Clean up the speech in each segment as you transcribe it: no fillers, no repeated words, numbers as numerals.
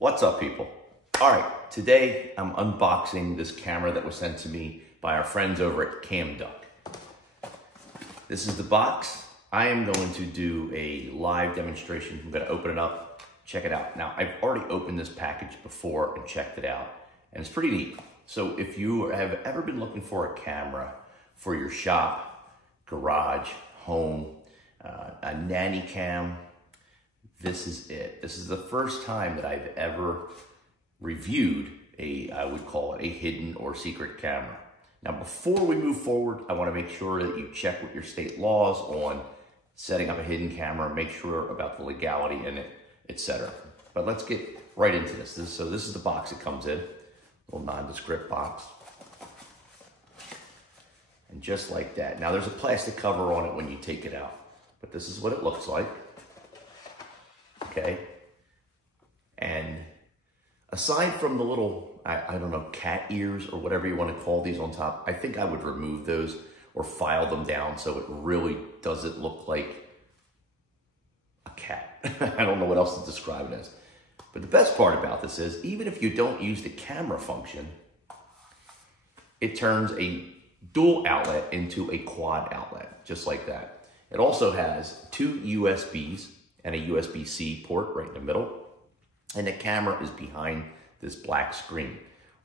What's up, people? All right, today I'm unboxing this camera that was sent to me by our friends over at CAMDUCK. This is the box. I am going to do a live demonstration. I'm going to open it up, check it out. Now, I've already opened this package before and checked it out, and it's pretty neat. So if you have ever been looking for a camera for your shop, garage, home, a nanny cam, this is it. This is the first time that I've ever reviewed I would call it a hidden or secret camera. Now, before we move forward, I want to make sure that you check with your state laws on setting up a hidden camera, make sure about the legality in it, etc. But let's get right into this. So this is the box it comes in, a little nondescript box. And just like that. Now, there's a plastic cover on it when you take it out, but this is what it looks like. Okay, and aside from the little, I don't know, cat ears or whatever you want to call these on top, I think I would remove those or file them down so it really doesn't look like a cat. I don't know what else to describe it as. But the best part about this is, even if you don't use the camera function, it turns a dual outlet into a quad outlet, just like that. It also has two USBs and a USB-C port right in the middle. And the camera is behind this black screen.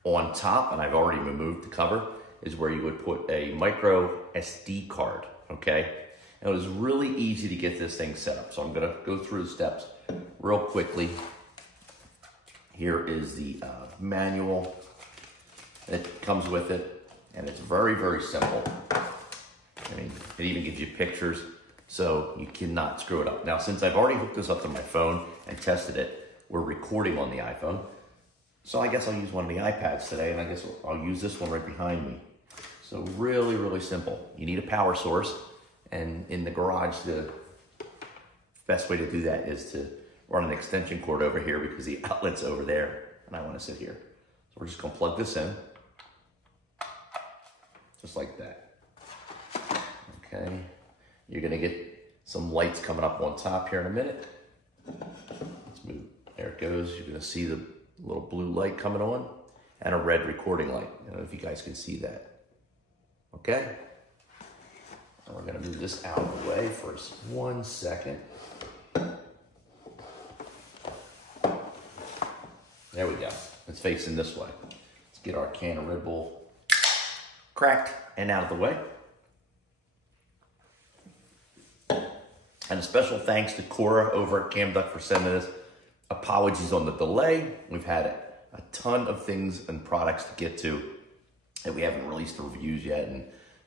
On top, and I've already removed the cover, is where you would put a micro SD card, okay? And it was really easy to get this thing set up. So I'm gonna go through the steps real quickly. Here is the manual that comes with it. And it's very, very simple. I mean, it even gives you pictures, so you cannot screw it up. Now, since I've already hooked this up to my phone and tested it, we're recording on the iPhone. So I guess I'll use one of the iPads today, and I guess I'll use this one right behind me. So really, really simple. You need a power source, and in the garage, the best way to do that is to run an extension cord over here because the outlet's over there, and I want to sit here. So we're just gonna plug this in, just like that. Okay. You're gonna get some lights coming up on top here in a minute. Let's move. There it goes. You're gonna see the little blue light coming on and a red recording light. I don't know if you guys can see that. Okay. And we're gonna move this out of the way for 1 second. There we go. It's facing this way. Let's get our can of Red Bull cracked and out of the way. And a special thanks to Cora over at CAMDUCK for sending this. Apologies on the delay. We've had a ton of things and products to get to, and we haven't released the reviews yet. And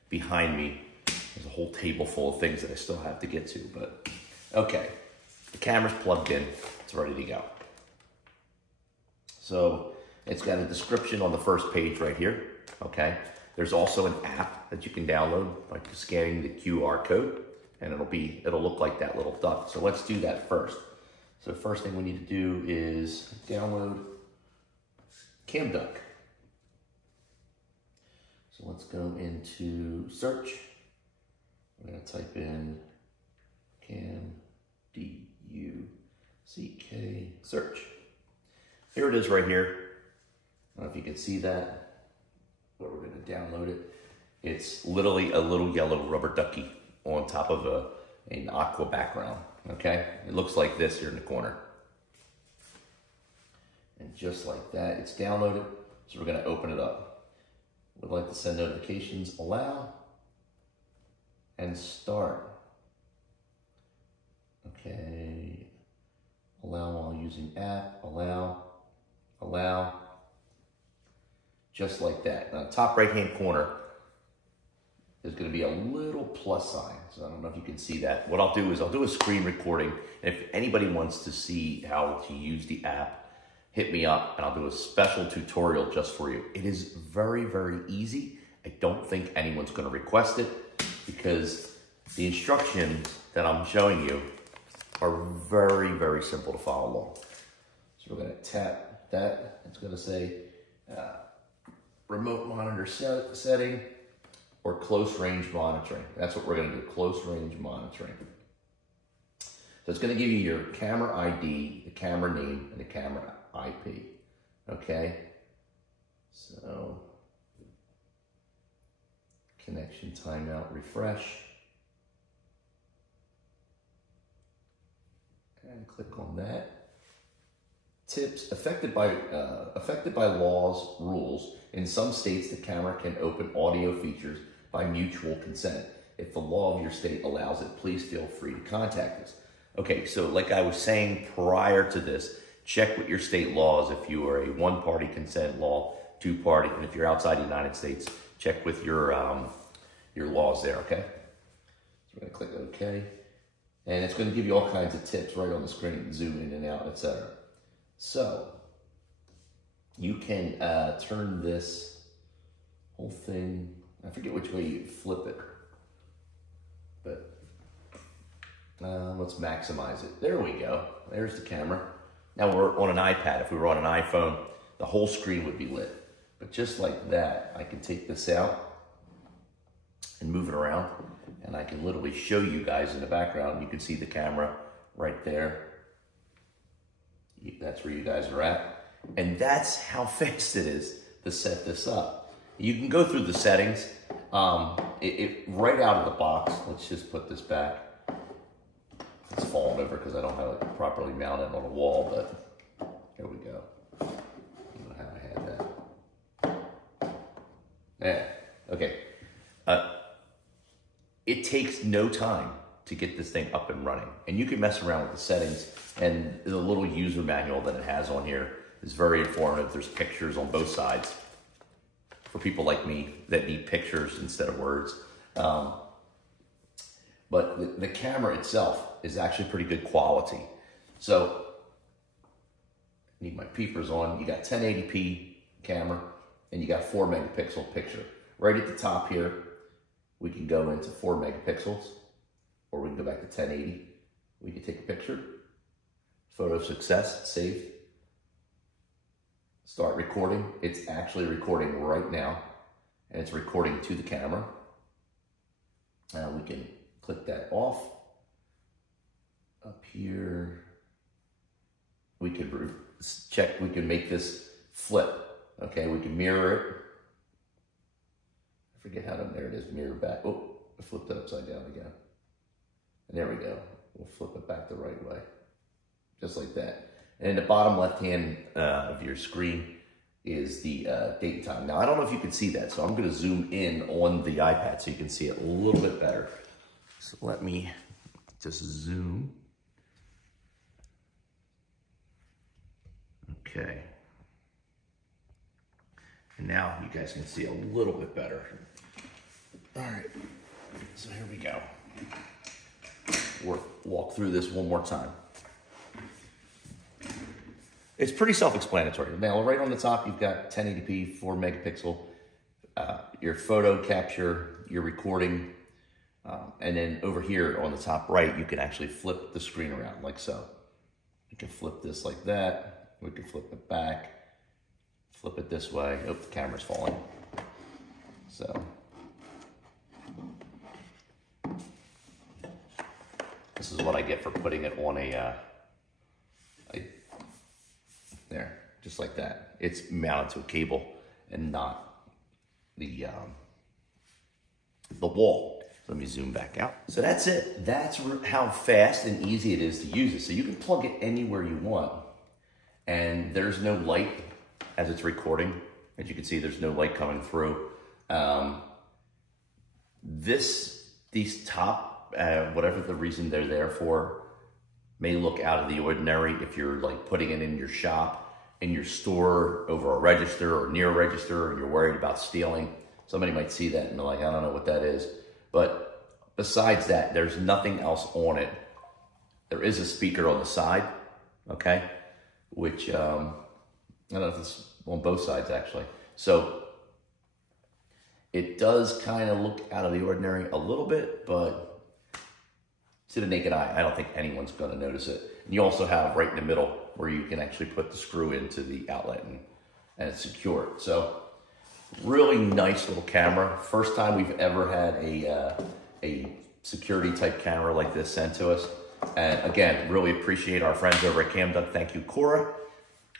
behind me, there's a whole table full of things that I still have to get to. But okay, the camera's plugged in. It's ready to go. So it's got a description on the first page right here. Okay. There's also an app that you can download by scanning the QR code. And it'll look like that little duck. So let's do that first. So first thing we need to do is download CAMDUCK. So let's go into search. We're gonna type in CAMDUCK search. Here it is right here. I don't know if you can see that, but we're gonna download it. It's literally a little yellow rubber ducky on top of an aqua background, okay? It looks like this here in the corner. And just like that, it's downloaded, so we're gonna open it up. We'd like to send notifications, allow, and start. Okay, allow while using app, allow, just like that. Now, top right-hand corner, there's going to be a little plus sign. So I don't know if you can see that. What I'll do is I'll do a screen recording. And if anybody wants to see how to use the app, hit me up and I'll do a special tutorial just for you. It is very, very easy. I don't think anyone's going to request it because the instructions that I'm showing you are very, very simple to follow along. So we're going to tap that. It's going to say remote monitor setting, or close range monitoring. That's what we're gonna do, close range monitoring. So it's going to give you your camera ID, the camera name, and the camera IP. Okay? So, connection timeout, refresh. And click on that. Tips: affected by laws, rules. In some states, the camera can open audio features by mutual consent. If the law of your state allows it, please feel free to contact us. Okay, so like I was saying prior to this, check with your state laws. If you are a one-party consent law, two-party, and if you're outside the United States, check with your laws there, okay? So we're gonna click OK. And it's gonna give you all kinds of tips right on the screen, zoom in and out, etc. So, you can turn this whole thing, I forget which way you flip it, but let's maximize it. There we go, there's the camera. Now we're on an iPad. If we were on an iPhone, the whole screen would be lit. But just like that, I can take this out and move it around, and I can literally show you guys in the background. You can see the camera right there. That's where you guys are at. And that's how fast it is to set this up. You can go through the settings. Right out of the box, let's just put this back. It's falling over because I don't have it properly mounted on a wall, but here we go. I don't know how I had that. Yeah, okay. It takes no time to get this thing up and running. And you can mess around with the settings, and the little user manual that it has on here is very informative. There's pictures on both sides for people like me that need pictures instead of words. But the camera itself is actually pretty good quality. So, need my peepers on. You got 1080p camera, and you got 4 megapixel picture. Right at the top here, we can go into 4 megapixels, or we can go back to 1080. We can take a picture, photo success, saved. Start recording. It's actually recording right now, and it's recording to the camera. Now we can click that off. Up here, we could check, we can make this flip. Okay, we can mirror it. I forget how to, there it is, mirror back. Oh, I flipped it upside down again. And there we go. We'll flip it back the right way. Just like that. And in the bottom left hand of your screen is the date and time. Now, I don't know if you can see that, so I'm going to zoom in on the iPad so you can see it a little bit better. So let me just zoom. Okay. And now you guys can see a little bit better. All right, so here we go. We'll walk through this one more time. It's pretty self-explanatory. Now, right on the top, you've got 1080p, 4 megapixel, your photo capture, your recording, and then over here on the top right, you can actually flip the screen around like so. You can flip this like that. We can flip it back, flip it this way. Oh, the camera's falling. So, this is what I get for putting it on there, just like that. It's mounted to a cable and not the wall. Let me zoom back out. So that's it. That's how fast and easy it is to use it. So you can plug it anywhere you want. And there's no light as it's recording. As you can see, there's no light coming through. These top, whatever the reason they're there for, may look out of the ordinary if you're like putting it in your shop, in your store, over a register or near a register, and you're worried about stealing. Somebody might see that and be like, I don't know what that is. But besides that, there's nothing else on it. There is a speaker on the side, okay? Which, I don't know if it's on both sides actually. So it does kind of look out of the ordinary a little bit, but to the naked eye, I don't think anyone's going to notice it. And you also have right in the middle where you can actually put the screw into the outlet and it's secured. So really nice little camera. First time we've ever had a security type camera like this sent to us. And again, really appreciate our friends over at CAMDUCK. Thank you, Cora.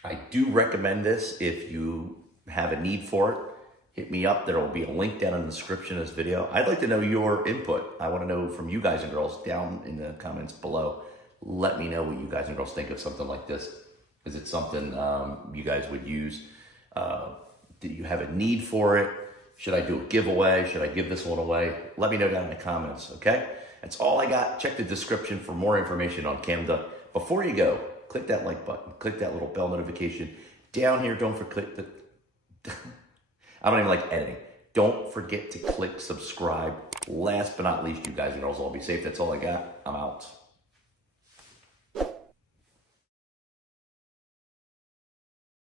I do recommend this if you have a need for it. Hit me up. There will be a link down in the description of this video. I'd like to know your input. I want to know from you guys and girls down in the comments below. Let me know what you guys and girls think of something like this. Is it something you guys would use? Do you have a need for it? Should I do a giveaway? Should I give this one away? Let me know down in the comments, okay? That's all I got. Check the description for more information on CAMDUCK. Before you go, click that like button. Click that little bell notification. Down here, don't forget the... I don't even like editing. Don't forget to click subscribe. Last but not least, you guys and girls all be safe. That's all I got. I'm out.